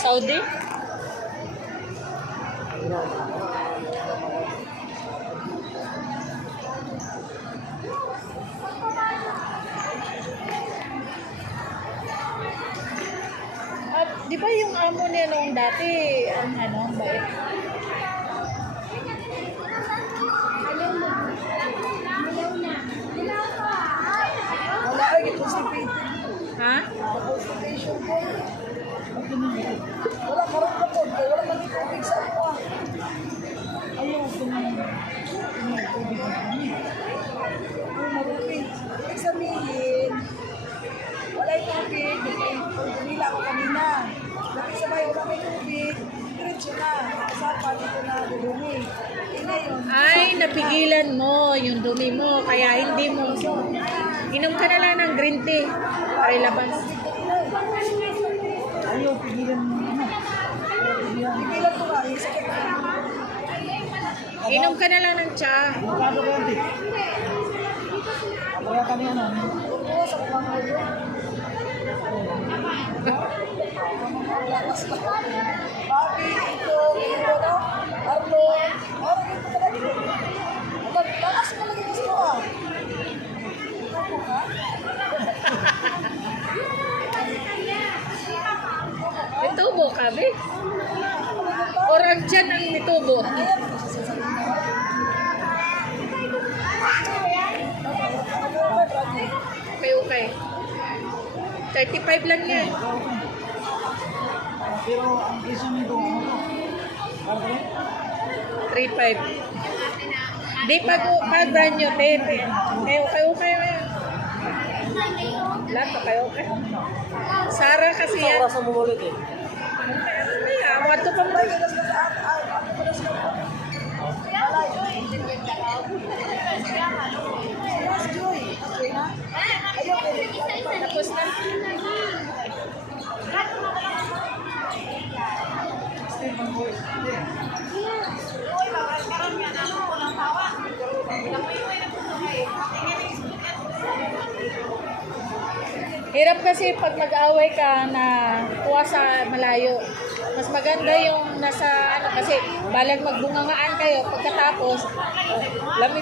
Saudi? At di ba yung amo niya noong dati, ang bait? Wala ay, constipated. Ha? Constipation ko. Wala karoon na po. Wala magtubig sa ako. Ayaw ko na. Tubig na kami. Ay, marupin. Ibig sabihin, wala yung tubig. Nila ako kanina. Dati sabay, wala may tubig. Diretso na. Kasapan dito na dumi. Yun. Ay, napigilan mo yung dumi mo, kaya hindi mo. Inom ka na lang ng green tea para ilabas. Ayaw, pigilan mo naman. Pigilan ko nga. Sakit na. Inom ka na lang ng tsa. Magkano ko yan, di? Kaya kami ano? Oo, sa mga ano. Papi, ito, no? Arnold. Parang ito talaga. Takas mo lagi gusto ka. Ako ka? May tubo ka, be? Orang dyan ang may tubo. Okay. 35 lang yan. Pero ang iso nito, ano to? Para ba rin? 3.5. Di pag brand nyo, okay. Lahat pa kayo, okay. Sara kasi Sa yan. oras mo ulit eh. Ay, awad ko pa mo. Tapos na. Hirap kasi pag mag-away ka na kuha sa malayo. Mas maganda yung nasa kasi balag magbungangaan kayo pagkatapos lami